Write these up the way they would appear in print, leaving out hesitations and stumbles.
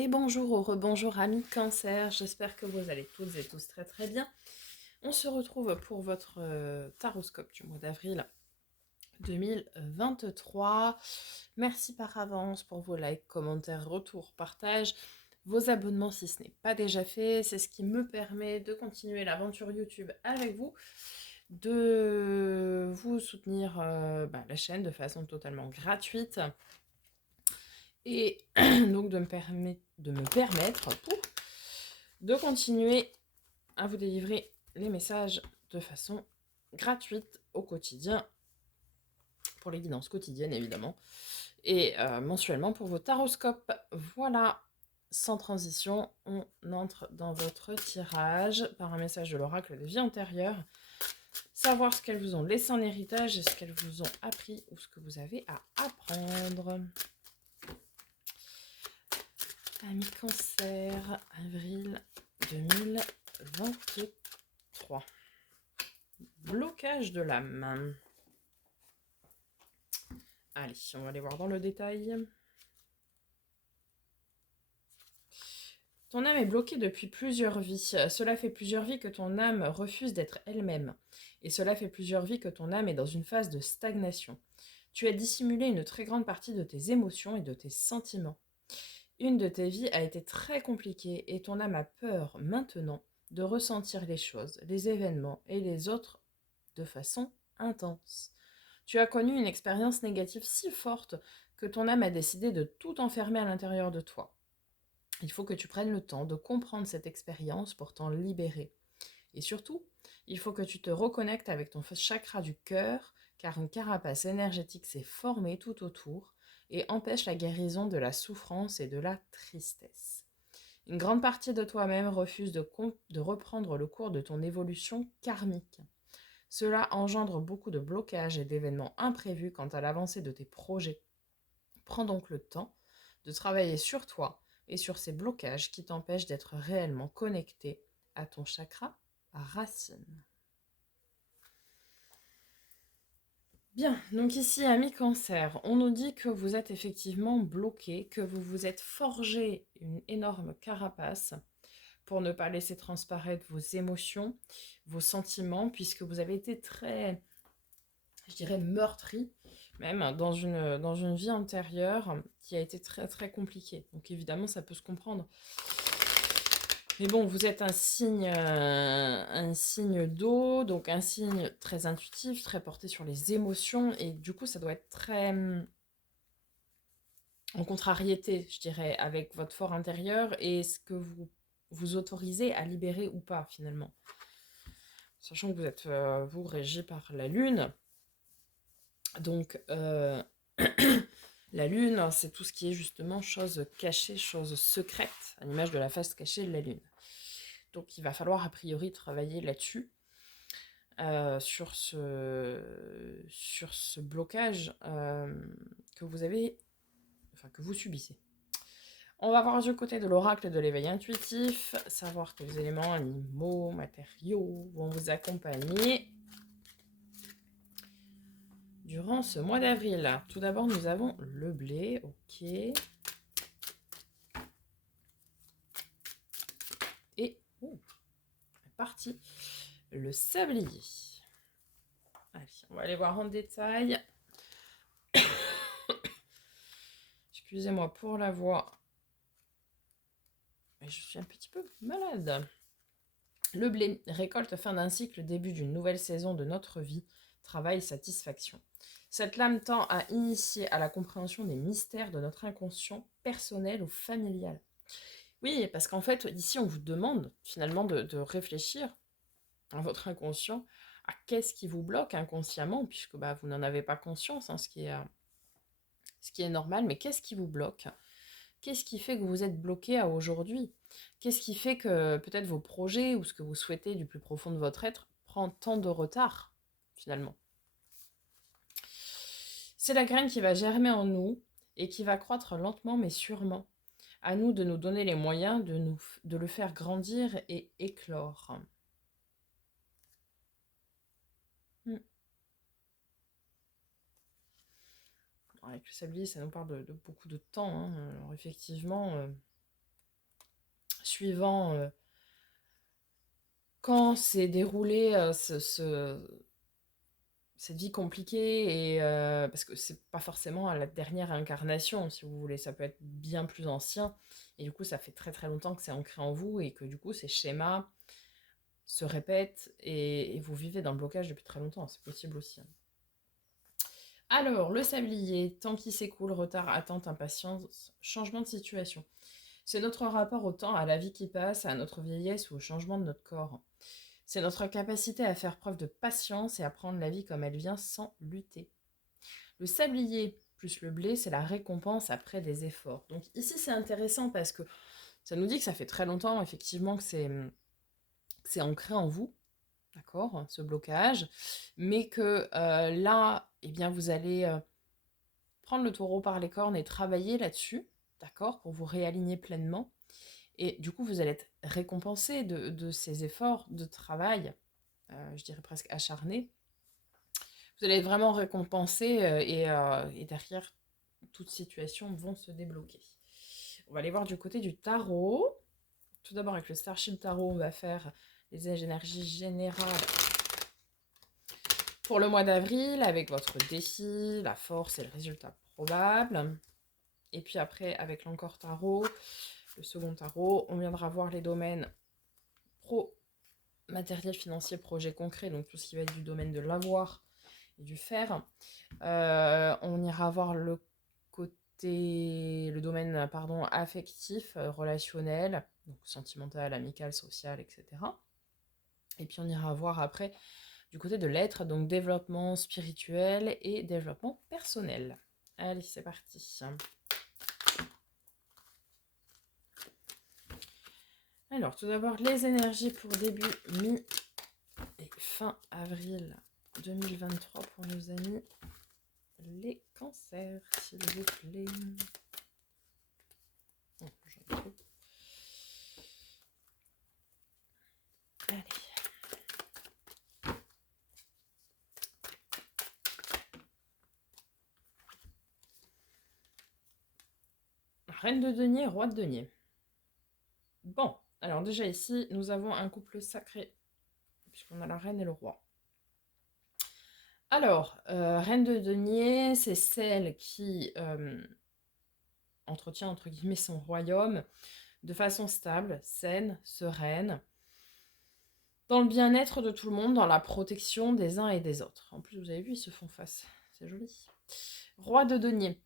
Et bonjour ou rebonjour amis Cancer, j'espère que vous allez toutes et tous très très bien. On se retrouve pour votre taroscope du mois d'avril 2023. Merci par avance pour vos likes, commentaires, retours, partages, vos abonnements si ce n'est pas déjà fait. C'est ce qui me permet de continuer l'aventure YouTube avec vous, de vous soutenir la chaîne de façon totalement gratuite. Et donc de me permettre de continuer à vous délivrer les messages de façon gratuite au quotidien, pour les guidances quotidiennes évidemment, et mensuellement pour vos taroscopes. Voilà, sans transition, on entre dans votre tirage par un message de l'oracle de vie antérieure. Savoir ce qu'elles vous ont laissé en héritage et ce qu'elles vous ont appris ou ce que vous avez à apprendre. Amis Cancer, avril 2023. Blocage de l'âme. Allez, on va aller voir dans le détail. Ton âme est bloquée depuis plusieurs vies. Cela fait plusieurs vies que ton âme refuse d'être elle-même. Et cela fait plusieurs vies que ton âme est dans une phase de stagnation. Tu as dissimulé une très grande partie de tes émotions et de tes sentiments. Une de tes vies a été très compliquée et ton âme a peur maintenant de ressentir les choses, les événements et les autres de façon intense. Tu as connu une expérience négative si forte que ton âme a décidé de tout enfermer à l'intérieur de toi. Il faut que tu prennes le temps de comprendre cette expérience pour t'en libérer. Et surtout, il faut que tu te reconnectes avec ton chakra du cœur, car une carapace énergétique s'est formée tout autour et empêche la guérison de la souffrance et de la tristesse. Une grande partie de toi-même refuse de reprendre le cours de ton évolution karmique. Cela engendre beaucoup de blocages et d'événements imprévus quant à l'avancée de tes projets. Prends donc le temps de travailler sur toi et sur ces blocages qui t'empêchent d'être réellement connecté à ton chakra racine. Bien, donc ici, amis Cancer, on nous dit que vous êtes effectivement bloqué, que vous vous êtes forgé une énorme carapace pour ne pas laisser transparaître vos émotions, vos sentiments, puisque vous avez été très, je dirais, meurtri, même dans une vie antérieure qui a été très très compliquée. Donc évidemment, ça peut se comprendre. Mais bon, vous êtes un signe d'eau, donc un signe très intuitif, très porté sur les émotions, et du coup, ça doit être très en contrariété, je dirais, avec votre fort intérieur et ce que vous vous autorisez à libérer ou pas, finalement. Sachant que vous êtes, vous, régi par la Lune. Donc, la Lune, c'est tout ce qui est justement choses cachées, choses secrètes, à l'image de la face cachée de la Lune. Donc, il va falloir, a priori, travailler là-dessus. Sur ce blocage que vous avez, enfin que vous subissez. On va voir du côté de l'oracle de l'éveil intuitif, savoir quels éléments animaux, matériaux vont vous accompagner durant ce mois d'avril. Tout d'abord, nous avons le blé, ok. Et, parti, le sablier. Allez, on va aller voir en détail. Excusez-moi pour la voix. Mais je suis un petit peu malade. Le blé, récolte fin d'un cycle, début d'une nouvelle saison de notre vie, travail, satisfaction. Cette lame tend à initier à la compréhension des mystères de notre inconscient personnel ou familial. Oui, parce qu'en fait, ici, on vous demande finalement de réfléchir à votre inconscient, à qu'est-ce qui vous bloque inconsciemment, puisque vous n'en avez pas conscience, hein, ce qui est normal, mais qu'est-ce qui vous bloque? Qu'est-ce qui fait que vous êtes bloqué à aujourd'hui? Qu'est-ce qui fait que peut-être vos projets ou ce que vous souhaitez du plus profond de votre être prend tant de retard, finalement? C'est la graine qui va germer en nous et qui va croître lentement mais sûrement. À nous de nous donner les moyens de le faire grandir et éclore. Hmm. Avec le sablier, ça nous parle de beaucoup de temps, hein. Alors effectivement, suivant quand s'est déroulé cette vie compliquée, et parce que c'est pas forcément à la dernière incarnation, si vous voulez, ça peut être bien plus ancien, et du coup ça fait très très longtemps que c'est ancré en vous, et que du coup ces schémas se répètent, et vous vivez dans le blocage depuis très longtemps, c'est possible aussi. Alors, le sablier, temps qui s'écoule, retard, attente, impatience, changement de situation. C'est notre rapport au temps, à la vie qui passe, à notre vieillesse ou au changement de notre corps. C'est notre capacité à faire preuve de patience et à prendre la vie comme elle vient sans lutter. Le sablier plus le blé, c'est la récompense après des efforts. Donc ici, c'est intéressant parce que ça nous dit que ça fait très longtemps, effectivement, que c'est ancré en vous, d'accord, ce blocage, mais que là, eh bien, vous allez prendre le taureau par les cornes et travailler là-dessus, d'accord, pour vous réaligner pleinement. Et du coup, vous allez être récompensé de ces efforts de travail, je dirais presque acharnés. Vous allez être vraiment récompensé, et derrière, toute situation vont se débloquer. On va aller voir du côté du tarot. Tout d'abord, avec le Starship Tarot, on va faire les énergies générales pour le mois d'avril, avec votre défi, la force et le résultat probable. Et puis après, avec l'Encore Tarot, le second tarot, on viendra voir les domaines pro, matériel, financier, projet concret, donc tout ce qui va être du domaine de l'avoir et du faire. On ira voir le domaine affectif, relationnel, donc sentimental, amical, social, etc. Et puis on ira voir après du côté de l'être, donc développement spirituel et développement personnel. Allez, c'est parti. Alors, tout d'abord, les énergies pour début, mi et fin avril 2023 pour nos amis les cancers, s'il vous plaît. Oh, allez. Reine de denier, roi de denier. Bon, alors déjà ici, nous avons un couple sacré, puisqu'on a la reine et le roi. Alors, reine de denier, c'est celle qui entretient, entre guillemets, son royaume de façon stable, saine, sereine, dans le bien-être de tout le monde, dans la protection des uns et des autres. En plus, vous avez vu, ils se font face. C'est joli. Roi de denier.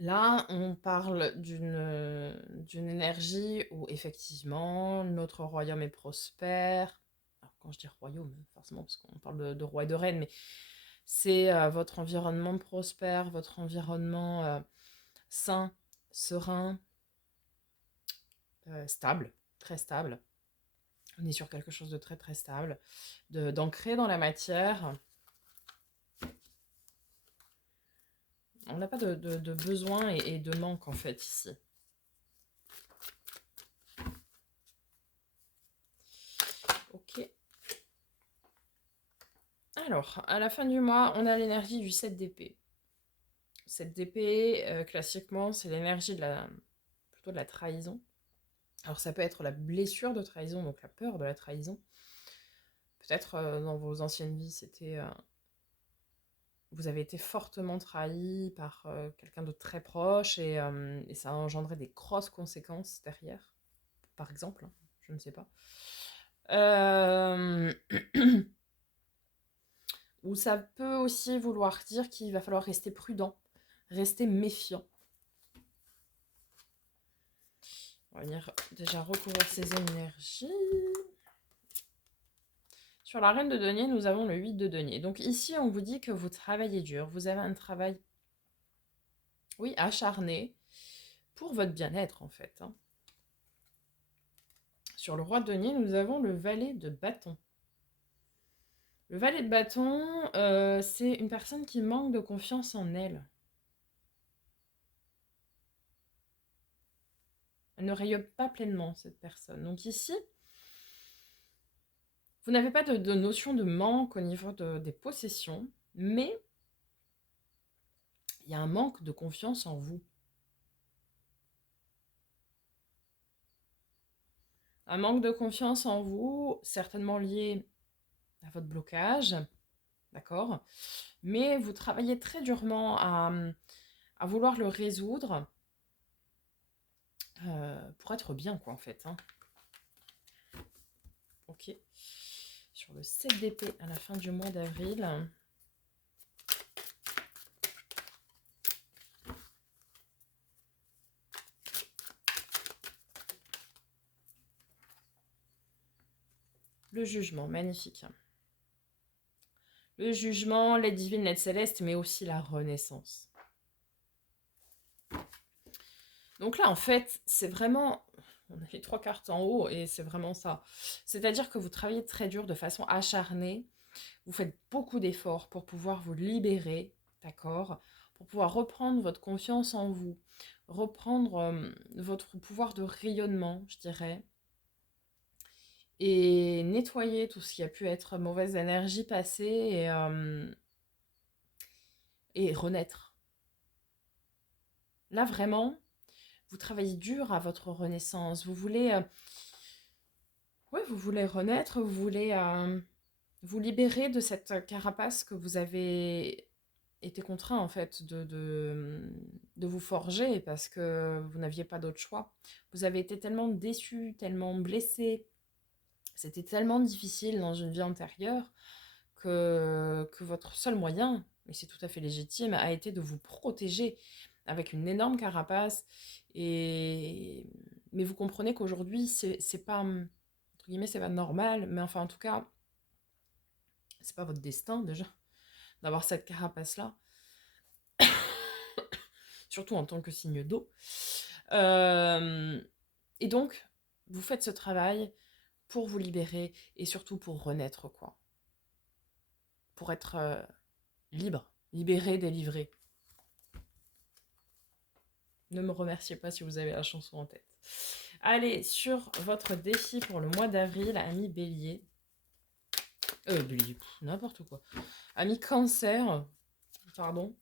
Là, on parle d'une énergie où, effectivement, notre royaume est prospère. Alors, quand je dis royaume, forcément, parce qu'on parle de roi et de reine, mais c'est votre environnement prospère, votre environnement sain, serein, stable, très stable. On est sur quelque chose de très très stable, d'ancré dans la matière. On n'a pas de besoin et de manque en fait ici. Ok. Alors, à la fin du mois, on a l'énergie du 7 d'épée. 7 d'épée, classiquement, c'est l'énergie plutôt de la trahison. Alors ça peut être la blessure de trahison, donc la peur de la trahison. Peut-être dans vos anciennes vies, vous avez été fortement trahi par quelqu'un de très proche, et ça a engendré des grosses conséquences derrière, par exemple, hein, je ne sais pas. Ou ça peut aussi vouloir dire qu'il va falloir rester prudent, rester méfiant. On va venir déjà recouvrir ces énergies. Sur la reine de denier, nous avons le 8 de denier. Donc ici, on vous dit que vous travaillez dur. Vous avez un travail, oui, acharné pour votre bien-être, en fait. Hein. Sur le roi de denier, nous avons le valet de bâton. Le valet de bâton, c'est une personne qui manque de confiance en elle. Elle ne rayonne pas pleinement, cette personne. Donc ici, vous n'avez pas de notion de manque au niveau des possessions, mais il y a un manque de confiance en vous. Un manque de confiance en vous, certainement lié à votre blocage, d'accord? Mais vous travaillez très durement à vouloir le résoudre pour être bien, quoi, en fait, hein. Ok. Sur le 7 d'épée à la fin du mois d'avril. Le jugement, magnifique. Le jugement, l'aide divine, l'aide céleste, mais aussi la renaissance. Donc là, en fait, c'est vraiment... On a les 3 cartes en haut et c'est vraiment ça. C'est-à-dire que vous travaillez très dur, de façon acharnée. Vous faites beaucoup d'efforts pour pouvoir vous libérer, d'accord? Pour pouvoir reprendre votre confiance en vous. Reprendre votre pouvoir de rayonnement, je dirais. Et nettoyer tout ce qui a pu être mauvaise énergie passée et renaître. Là, vraiment, vous travaillez dur à votre renaissance. Vous voulez, vous voulez renaître, vous voulez vous libérer de cette carapace que vous avez été contraint en fait de vous forger parce que vous n'aviez pas d'autre choix. Vous avez été tellement déçu, tellement blessé. C'était tellement difficile dans une vie antérieure que votre seul moyen, et c'est tout à fait légitime, a été de vous protéger avec une énorme carapace. Mais vous comprenez qu'aujourd'hui, c'est pas, entre guillemets, c'est pas normal, mais enfin, en tout cas, c'est pas votre destin déjà d'avoir cette carapace-là, surtout en tant que signe d'eau. Et donc, vous faites ce travail pour vous libérer et surtout pour renaître, quoi. Pour être libre, libéré, délivré. Ne me remerciez pas si vous avez la chanson en tête. Allez, sur votre défi pour le mois d'avril, ami Bélier. Bélier, n'importe quoi. Ami Cancer, pardon.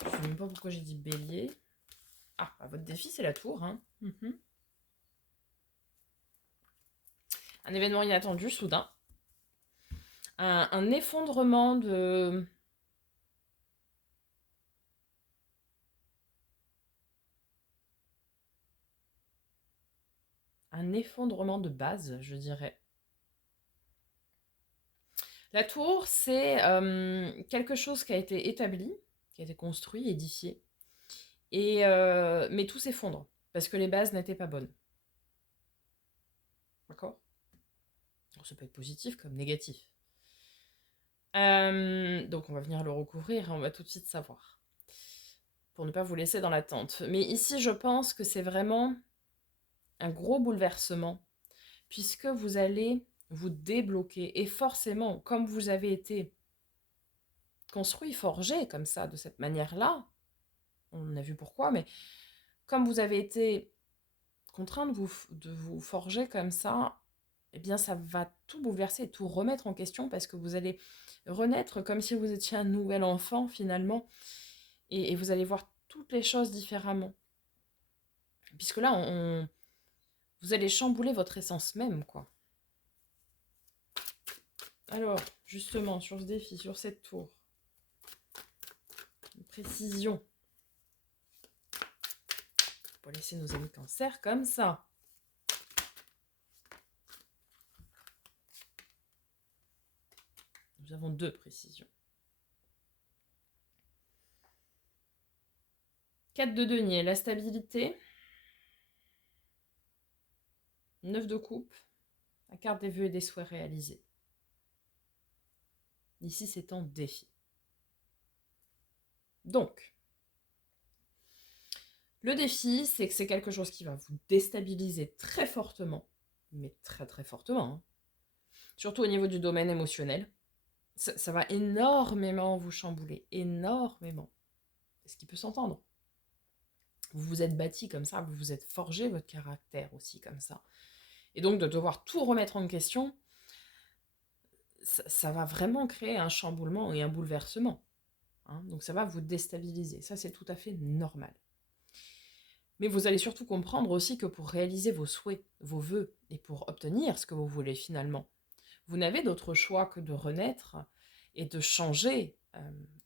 Je ne sais même pas pourquoi j'ai dit Bélier. Ah, bah, votre défi, c'est la tour, hein. Un événement inattendu, soudain. Un effondrement de... Un effondrement de base, je dirais. La tour, c'est quelque chose qui a été établi, qui a été construit, édifié. Mais tout s'effondre, parce que les bases n'étaient pas bonnes. D'accord? Ça peut être positif comme négatif. Donc on va venir le recouvrir et on va tout de suite savoir. Pour ne pas vous laisser dans l'attente. Mais ici, je pense que c'est vraiment un gros bouleversement, puisque vous allez vous débloquer. Et forcément, comme vous avez été construit, forgé comme ça, de cette manière-là, on a vu pourquoi, mais comme vous avez été contraint de vous forger comme ça, eh bien ça va tout bouleverser et tout remettre en question parce que vous allez renaître comme si vous étiez un nouvel enfant finalement et vous allez voir toutes les choses différemment. Puisque là, vous allez chambouler votre essence même, quoi. Alors, justement, sur ce défi, sur cette tour, une précision. Pour laisser nos amis cancer comme ça. Nous avons 2 précisions. 4 de denier, la stabilité. 9 de coupe, la carte des vœux et des souhaits réalisés. Ici, c'est en défi. Donc, le défi, c'est que c'est quelque chose qui va vous déstabiliser très fortement, mais très très fortement, hein. Surtout au niveau du domaine émotionnel. Ça va énormément vous chambouler, énormément. Ce qui peut s'entendre. Vous vous êtes bâti comme ça, vous vous êtes forgé votre caractère aussi comme ça. Et donc de devoir tout remettre en question, ça va vraiment créer un chamboulement et un bouleversement, hein. Donc ça va vous déstabiliser. Ça, c'est tout à fait normal. Mais vous allez surtout comprendre aussi que pour réaliser vos souhaits, vos vœux, et pour obtenir ce que vous voulez finalement, vous n'avez d'autre choix que de renaître et de changer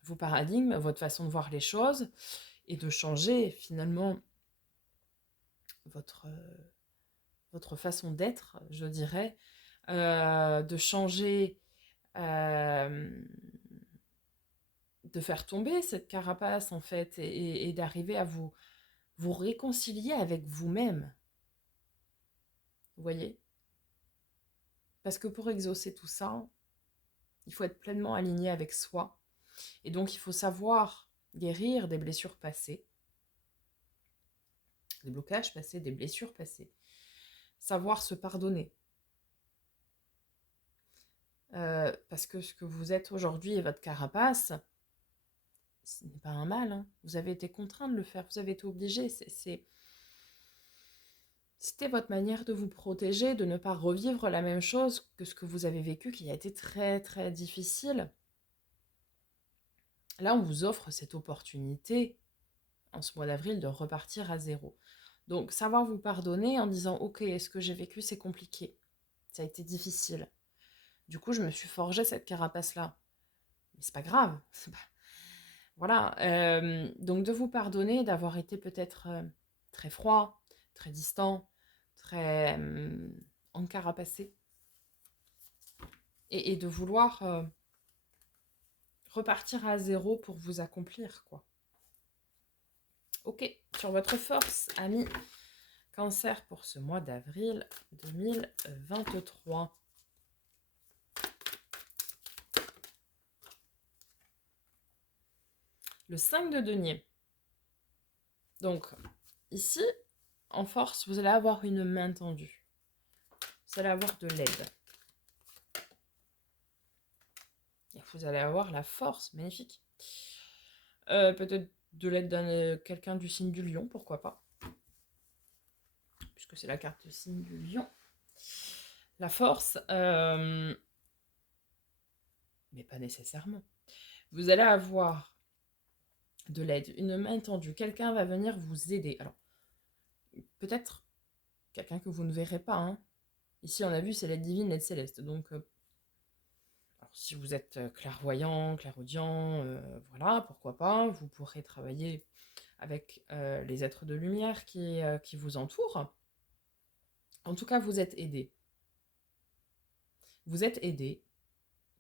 vos paradigmes, votre façon de voir les choses, et de changer finalement votre, votre façon d'être, je dirais, de changer, euh, de faire tomber cette carapace en fait, et d'arriver à vous réconcilier avec vous-même, vous voyez? Parce que pour exaucer tout ça, il faut être pleinement aligné avec soi. Et donc, il faut savoir guérir des blessures passées, des blocages passés, des blessures passées. Savoir se pardonner. Parce que ce que vous êtes aujourd'hui et votre carapace, ce n'est pas un mal. Hein. Vous avez été contraint de le faire, vous avez été obligé. C'était votre manière de vous protéger, de ne pas revivre la même chose que ce que vous avez vécu, qui a été très très difficile. Là, on vous offre cette opportunité, en ce mois d'avril, de repartir à zéro. Donc, savoir vous pardonner en disant « Ok, ce que j'ai vécu, c'est compliqué. Ça a été difficile. Du coup, je me suis forgé cette carapace-là. Mais c'est pas grave. C'est pas... Voilà. Donc, de vous pardonner d'avoir été peut-être très froid, très distant, très encarapacé. Et de vouloir repartir à zéro pour vous accomplir, quoi. Ok, sur votre force, amis Cancer, pour ce mois d'avril 2023. Le 5 de denier. Donc, ici, en force, vous allez avoir une main tendue. Vous allez avoir de l'aide. Et vous allez avoir la force, magnifique. Peut-être de l'aide d'un quelqu'un du signe du lion, pourquoi pas. Puisque c'est la carte du signe du lion. La force, mais pas nécessairement. Vous allez avoir de l'aide, une main tendue. Quelqu'un va venir vous aider. Alors, peut-être quelqu'un que vous ne verrez pas. Hein. Ici, on a vu, c'est l'aide divine, l'aide céleste. Donc, alors, si vous êtes clairvoyant, clairaudient, voilà, pourquoi pas. Vous pourrez travailler avec les êtres de lumière qui vous entourent. En tout cas, vous êtes aidé. Vous êtes aidé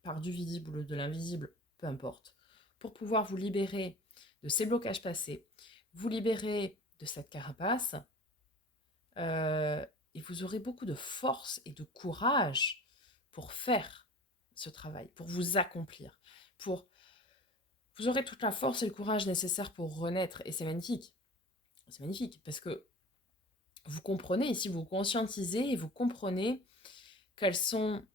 par du visible ou de l'invisible, peu importe, pour pouvoir vous libérer de ces blocages passés, vous libérer de cette carapace, et vous aurez beaucoup de force et de courage pour faire ce travail, pour vous accomplir, vous aurez toute la force et le courage nécessaires pour renaître, et c'est magnifique. C'est magnifique, parce que vous comprenez, ici vous conscientisez et vous comprenez quels sont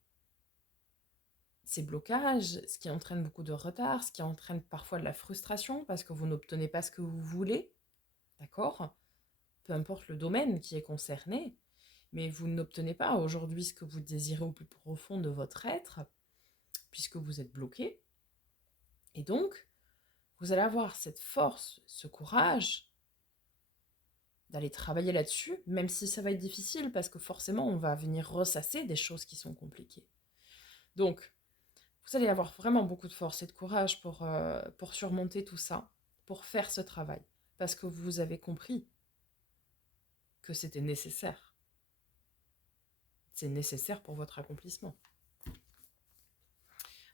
ces blocages, ce qui entraîne beaucoup de retard, ce qui entraîne parfois de la frustration, parce que vous n'obtenez pas ce que vous voulez, d'accord ? Peu importe le domaine qui est concerné, mais vous n'obtenez pas aujourd'hui ce que vous désirez au plus profond de votre être, puisque vous êtes bloqué. Et donc, vous allez avoir cette force, ce courage d'aller travailler là-dessus, même si ça va être difficile, parce que forcément, on va venir ressasser des choses qui sont compliquées. Donc, vous allez avoir vraiment beaucoup de force et de courage pour surmonter tout ça, pour faire ce travail, parce que vous avez compris que c'était nécessaire. C'est nécessaire pour votre accomplissement.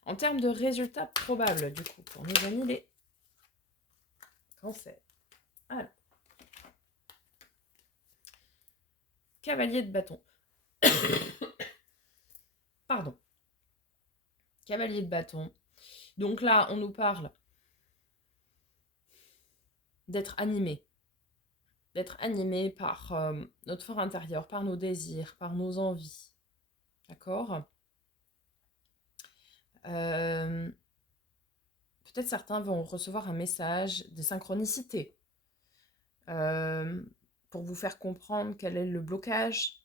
En termes de résultats probables, du coup, pour nos amis les cancers. Alors, cavalier de bâton. Pardon. Cavalier de bâton. Donc là, on nous parle d'être animé. D'être animé par notre fort intérieur, par nos désirs, par nos envies. D'accord ? Peut-être certains vont recevoir un message, des synchronicités, pour vous faire comprendre quel est le blocage,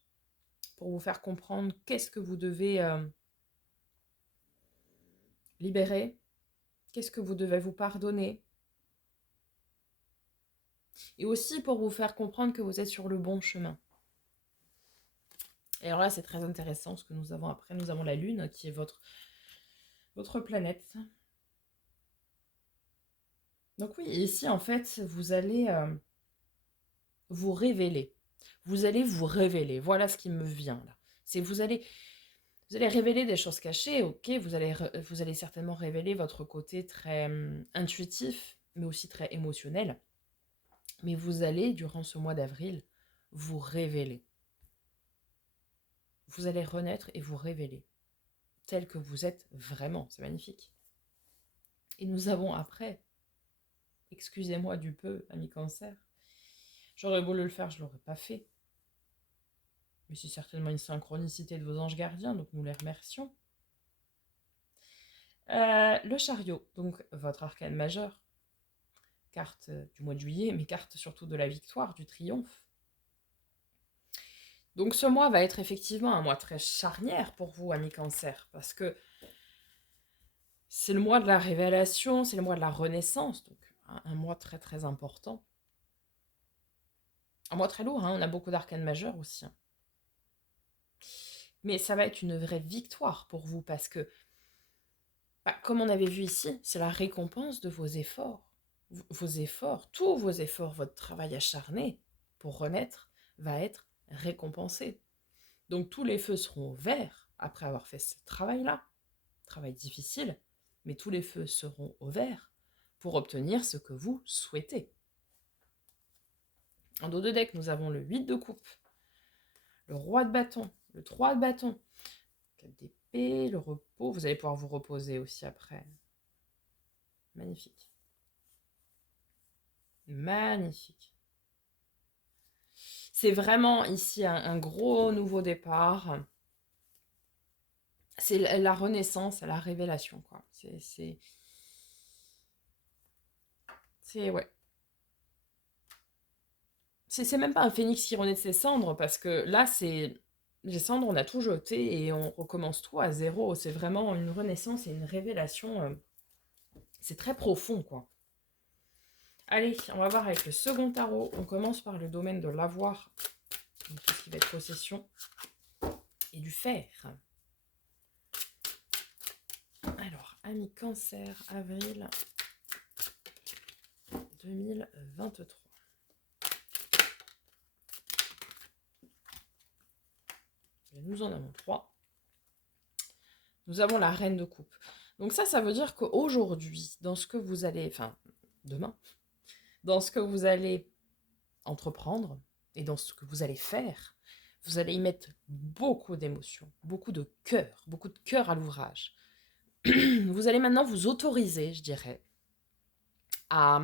pour vous faire comprendre qu'est-ce que vous devez libérer, qu'est-ce que vous devez vous pardonner. Et aussi pour vous faire comprendre que vous êtes sur le bon chemin. Et alors là, c'est très intéressant ce que nous avons après. Nous avons la Lune qui est votre planète. Donc oui, ici, en fait, vous allez vous révéler. Vous allez vous révéler. Voilà ce qui me vient là. C'est vous allez révéler des choses cachées, ok, vous allez certainement révéler votre côté très intuitif, mais aussi très émotionnel. Mais vous allez, durant ce mois d'avril, vous révéler. Vous allez renaître et vous révéler, tel que vous êtes vraiment. C'est magnifique. Et nous avons après, excusez-moi du peu, ami Cancer, j'aurais voulu le faire, je ne l'aurais pas fait. Mais c'est certainement une synchronicité de vos anges gardiens, donc nous les remercions. Le chariot, donc votre arcane majeur, carte du mois de juillet, mais carte surtout de la victoire, du triomphe. Donc ce mois va être effectivement un mois très charnière pour vous, amis Cancer, parce que c'est le mois de la révélation, c'est le mois de la renaissance, donc un mois très très important. Un mois très lourd, hein, on a beaucoup d'arcanes majeurs aussi. Hein. Mais ça va être une vraie victoire pour vous, parce que, comme on avait vu ici, c'est la récompense de vos efforts. Vos efforts, tous vos efforts, votre travail acharné pour renaître va être récompensé. Donc tous les feux seront verts après avoir fait ce travail-là, travail difficile, mais tous les feux seront au vert pour obtenir ce que vous souhaitez. En dos de deck, nous avons le 8 de coupe, le roi de bâton, le 3 de bâton, 4 d'épée, le repos, vous allez pouvoir vous reposer aussi après. Magnifique. Magnifique. C'est vraiment ici un gros nouveau départ. C'est la renaissance, la révélation, quoi. Ouais. C'est même pas un phénix qui renaît de ses cendres, parce que là, c'est... Les cendres, on a tout jeté et on recommence tout à zéro. C'est vraiment une renaissance et une révélation. C'est très profond, quoi. Allez, on va voir avec le second tarot. On commence par le domaine de l'avoir, donc tout ce qui va être possession, et du fer. Alors, ami Cancer, avril 2023. Et nous en avons 3. Nous avons la reine de coupe. Donc ça veut dire qu'aujourd'hui, dans ce que vous allez... Enfin, demain, dans ce que vous allez entreprendre et dans ce que vous allez faire, vous allez y mettre beaucoup d'émotions, beaucoup de cœur à l'ouvrage. Vous allez maintenant vous autoriser, je dirais, à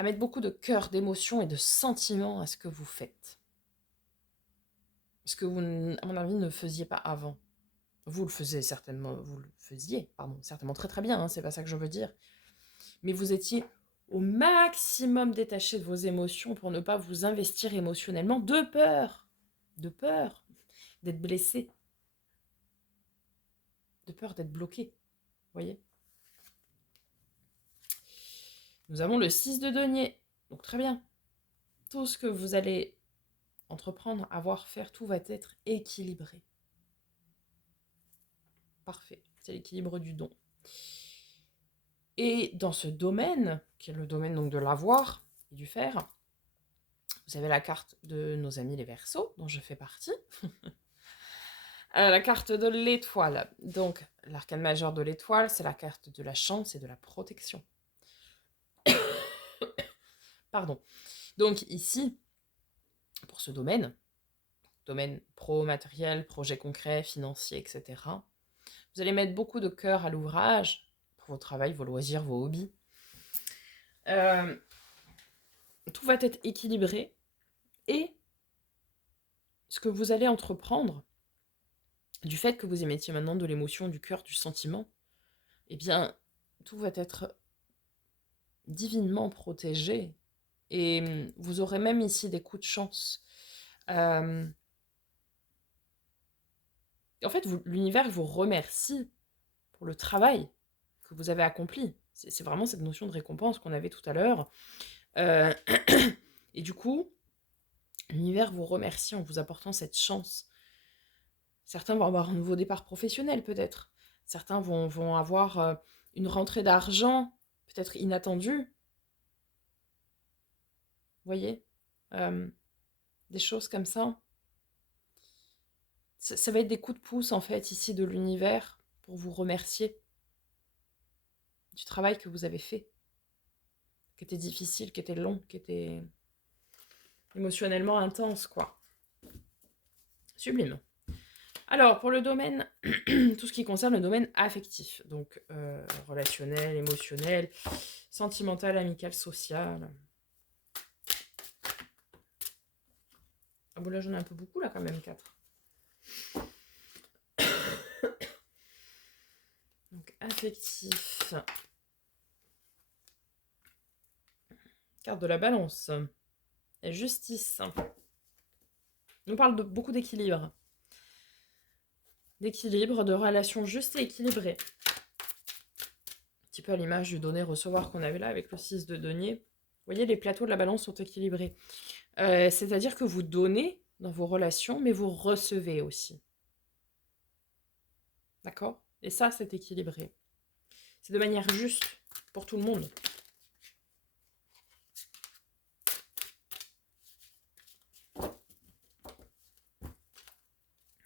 mettre beaucoup de cœur, d'émotions et de sentiments à ce que vous faites. Ce que vous, à mon avis, ne faisiez pas avant. Vous le faisiez certainement, certainement très très bien, hein, c'est pas ça que je veux dire. Mais vous étiez au maximum détaché de vos émotions pour ne pas vous investir émotionnellement de peur d'être blessé, de peur d'être bloqué, voyez. Nous avons le 6 de denier, donc très bien. Tout ce que vous allez entreprendre, avoir, faire, tout va être équilibré. Parfait, c'est l'équilibre du don. Et dans ce domaine, qui est le domaine donc de l'avoir et du faire, vous avez la carte de nos amis les Verseaux, dont je fais partie. La carte de l'étoile. Donc, l'arcane majeur de l'étoile, c'est la carte de la chance et de la protection. Pardon. Donc ici, pour ce domaine pro, matériel, projet concret, financier, etc., vous allez mettre beaucoup de cœur à l'ouvrage pour vos travails, vos loisirs, vos hobbies. Tout va être équilibré et ce que vous allez entreprendre, du fait que vous émettiez maintenant de l'émotion, du cœur, du sentiment, eh bien, tout va être divinement protégé et vous aurez même ici des coups de chance. En fait, l'univers vous remercie le travail que vous avez accompli. C'est vraiment cette notion de récompense qu'on avait tout à l'heure. Euh, et du coup, l'univers vous remercie en vous apportant cette chance. Certains vont avoir un nouveau départ professionnel peut-être. Certains vont avoir une rentrée d'argent peut-être inattendue. Vous voyez. Euh, des choses comme ça. Ça va être des coups de pouce en fait ici de l'univers pour vous remercier du travail que vous avez fait, qui était difficile, qui était long, qui était émotionnellement intense, quoi. Sublime. Alors, pour le domaine, tout ce qui concerne le domaine affectif, donc relationnel, émotionnel, sentimental, amical, social. Ah bon, là, j'en ai un peu beaucoup, là, quand même, 4. Donc, affectif. Carte de la balance. Et justice. On parle de beaucoup d'équilibre. D'équilibre, de relations justes et équilibrées. Un petit peu à l'image du donner-recevoir qu'on avait là avec le 6 de denier. Vous voyez, les plateaux de la balance sont équilibrés. C'est-à-dire que vous donnez dans vos relations, mais vous recevez aussi. D'accord? Et ça, c'est équilibré. C'est de manière juste pour tout le monde.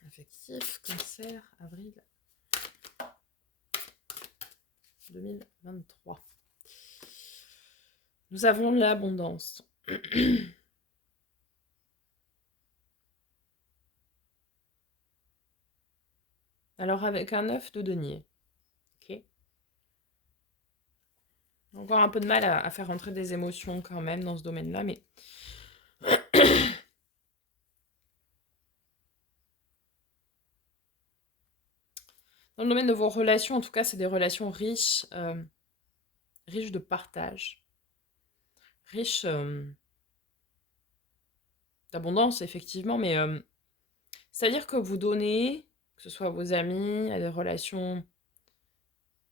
Affectif, cancer, avril 2023. Nous avons l'abondance. Alors avec un 9 de denier. Ok. Encore un peu de mal à faire rentrer des émotions quand même dans ce domaine-là, mais dans le domaine de vos relations, en tout cas, c'est des relations riches, riches de partage, riches d'abondance, effectivement, mais c'est-à-dire que vous donnez, que ce soit à vos amis, à des relations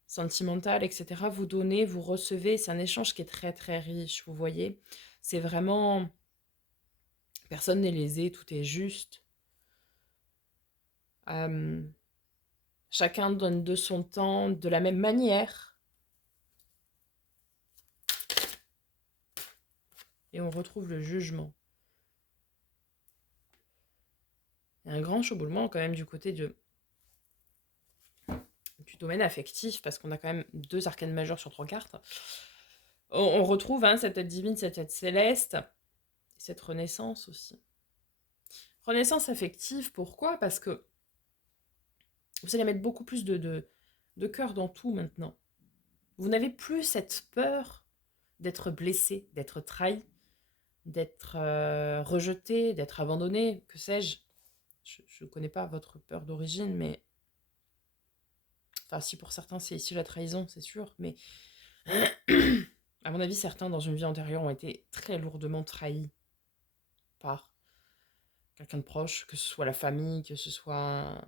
sentimentales, etc., vous donnez, vous recevez, c'est un échange qui est très très riche, vous voyez. C'est vraiment, personne n'est lésé, tout est juste. Chacun donne de son temps de la même manière. Et on retrouve le jugement. Il y a un grand chamboulement quand même du côté du domaine affectif, parce qu'on a quand même 2 arcanes majeures sur 3 cartes. On retrouve cette tête divine, cette tête céleste, cette renaissance aussi. Renaissance affective, pourquoi? Parce que vous allez mettre beaucoup plus de cœur dans tout maintenant. Vous n'avez plus cette peur d'être blessé, d'être trahi, d'être rejeté, d'être abandonné, que sais-je. Je ne connais pas votre peur d'origine, mais... Enfin, si pour certains c'est ici la trahison, c'est sûr, mais... à mon avis, certains dans une vie antérieure ont été très lourdement trahis par quelqu'un de proche, que ce soit la famille, que ce soit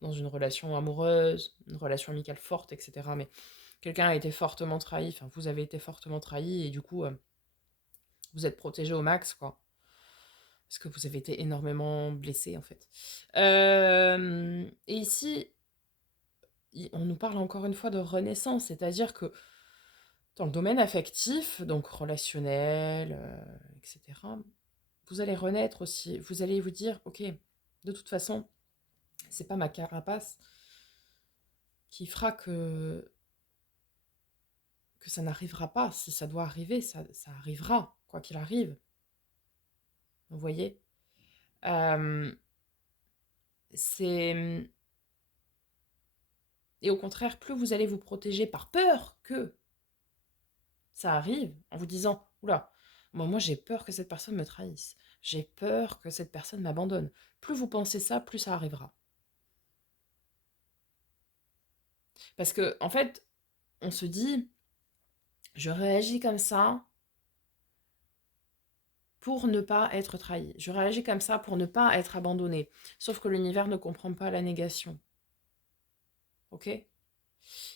dans une relation amoureuse, une relation amicale forte, etc. Mais quelqu'un a été fortement trahi, enfin vous avez été fortement trahi, et du coup, vous êtes protégé au max, quoi. Parce que vous avez été énormément blessé, en fait. Et ici, on nous parle encore une fois de renaissance, c'est-à-dire que dans le domaine affectif, donc relationnel, etc., vous allez renaître aussi. Vous allez vous dire, ok, de toute façon, c'est pas ma carapace qui fera que ça n'arrivera pas. Si ça doit arriver, ça arrivera, quoi qu'il arrive. Vous voyez. C'est... Et au contraire, plus vous allez vous protéger par peur que ça arrive, en vous disant, oula, moi j'ai peur que cette personne me trahisse, j'ai peur que cette personne m'abandonne. Plus vous pensez ça, plus ça arrivera. Parce que, en fait, on se dit, je réagis comme ça pour ne pas être trahi. Je réagis comme ça pour ne pas être abandonné. Sauf que l'univers ne comprend pas la négation. Ok?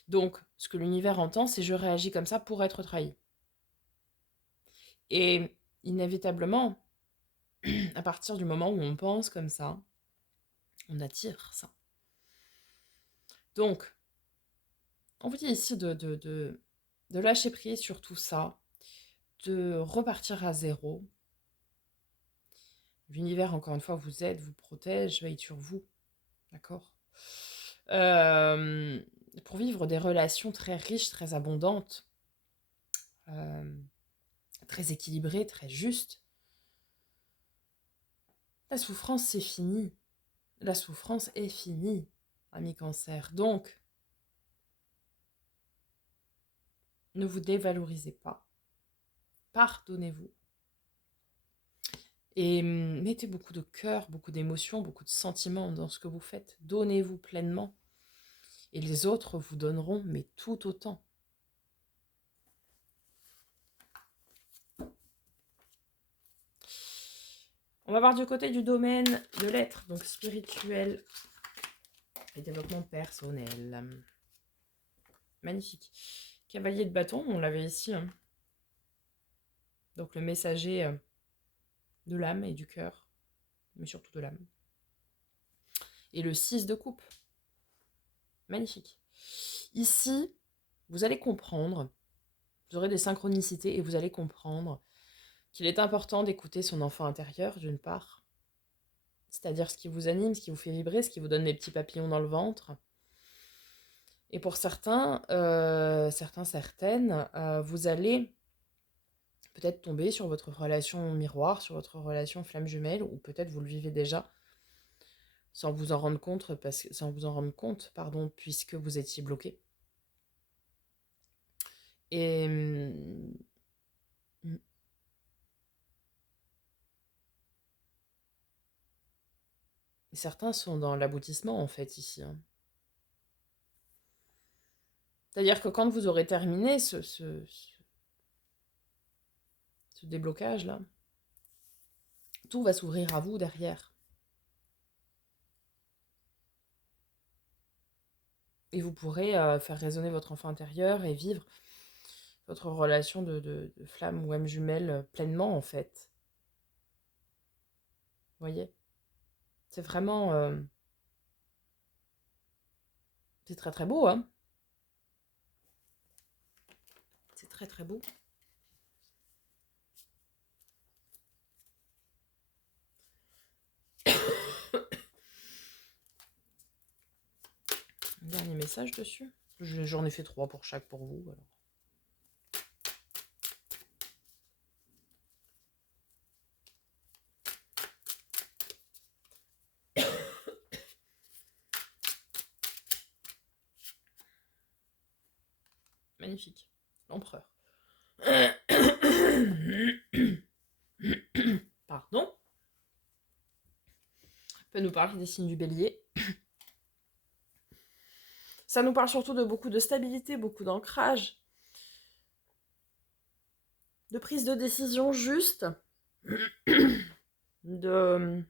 Donc, ce que l'univers entend, c'est je réagis comme ça pour être trahi. Et inévitablement, à partir du moment où on pense comme ça, on attire ça. Donc, on vous dit ici de lâcher prise sur tout ça, de repartir à zéro. L'univers, encore une fois, vous aide, vous protège, veille sur vous. D'accord Euh, Pour vivre des relations très riches, très abondantes, euh, très équilibrées, très justes, la souffrance, c'est fini. La souffrance est finie, ami Cancer. Donc, ne vous dévalorisez pas. Pardonnez-vous. Et mettez beaucoup de cœur, beaucoup d'émotions, beaucoup de sentiments dans ce que vous faites. Donnez-vous pleinement. Et les autres vous donneront, mais tout autant. On va voir du côté du domaine de l'être, donc spirituel et développement personnel. Magnifique. Cavalier de bâton, on l'avait ici. Hein. Donc le messager de l'âme et du cœur, mais surtout de l'âme. Et le 6 de coupe. Magnifique. Ici, vous allez comprendre, vous aurez des synchronicités et vous allez comprendre qu'il est important d'écouter son enfant intérieur, d'une part, c'est-à-dire ce qui vous anime, ce qui vous fait vibrer, ce qui vous donne des petits papillons dans le ventre. Et pour certains, certaines, vous allez peut-être tomber sur votre relation miroir, sur votre relation flamme jumelle, ou peut-être vous le vivez déjà, sans vous en rendre compte, puisque vous étiez bloqué. Et certains sont dans l'aboutissement, en fait, ici. Hein. C'est-à-dire que quand vous aurez terminé ce déblocage-là, tout va s'ouvrir à vous derrière. Et vous pourrez faire résonner votre enfant intérieur et vivre votre relation de flamme ou âme jumelle pleinement, en fait. Vous voyez ? C'est vraiment... c'est très très beau, hein ? C'est très très beau. Un dernier message dessus. J'en ai fait 3 pour chaque pour vous, alors. Magnifique. L'empereur. Pardon. On peut nous parler des signes du bélier. Ça nous parle surtout de beaucoup de stabilité, beaucoup d'ancrage, de prise de décision juste, de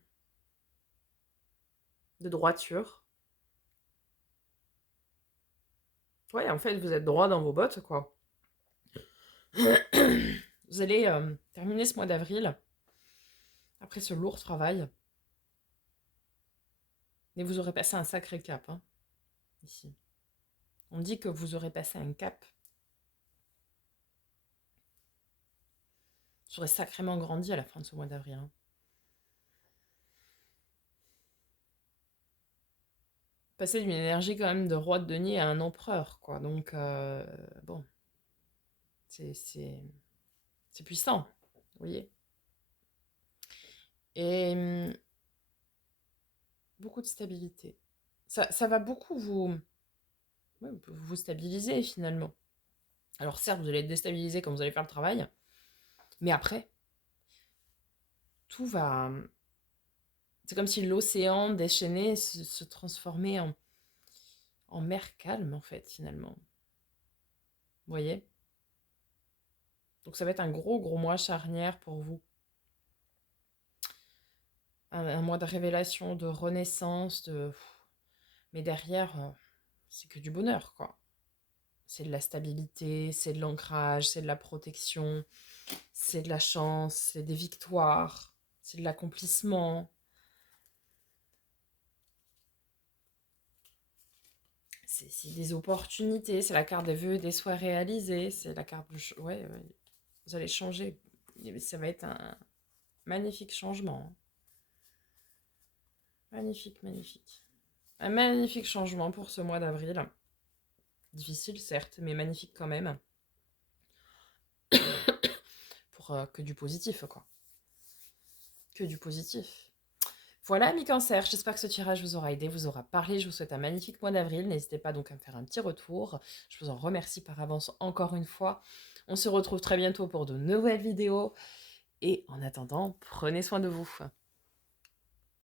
droiture. Ouais, en fait, vous êtes droit dans vos bottes, quoi. Vous allez terminer ce mois d'avril, après ce lourd travail. Et vous aurez passé un sacré cap, hein, ici. On dit que vous aurez passé un cap. Vous aurez sacrément grandi à la fin de ce mois d'avril. Hein. Passer d'une énergie quand même de roi de denier à un empereur, quoi. Donc, bon, c'est puissant, vous voyez. Et beaucoup de stabilité. Ça va beaucoup vous stabiliser, finalement. Alors certes, vous allez être déstabilisé quand vous allez faire le travail, mais après, tout va... C'est comme si l'océan déchaîné se transformait en mer calme, en fait, finalement. Vous voyez ? Donc ça va être un gros mois charnière pour vous. Un mois de révélation, de renaissance, mais derrière, c'est que du bonheur, quoi. C'est de la stabilité, c'est de l'ancrage, c'est de la protection, c'est de la chance, c'est des victoires, c'est de l'accomplissement. C'est des opportunités, c'est la carte des vœux et des souhaits réalisés, c'est la carte du... Ouais, ouais, vous allez changer. Ça va être un magnifique changement. Magnifique, magnifique. Un magnifique changement pour ce mois d'avril. Difficile, certes, mais magnifique quand même. Pour que du positif, quoi. Que du positif. Voilà, amis Cancer, j'espère que ce tirage vous aura aidé, vous aura parlé. Je vous souhaite un magnifique mois d'avril. N'hésitez pas donc à me faire un petit retour. Je vous en remercie par avance encore une fois. On se retrouve très bientôt pour de nouvelles vidéos. Et en attendant, prenez soin de vous.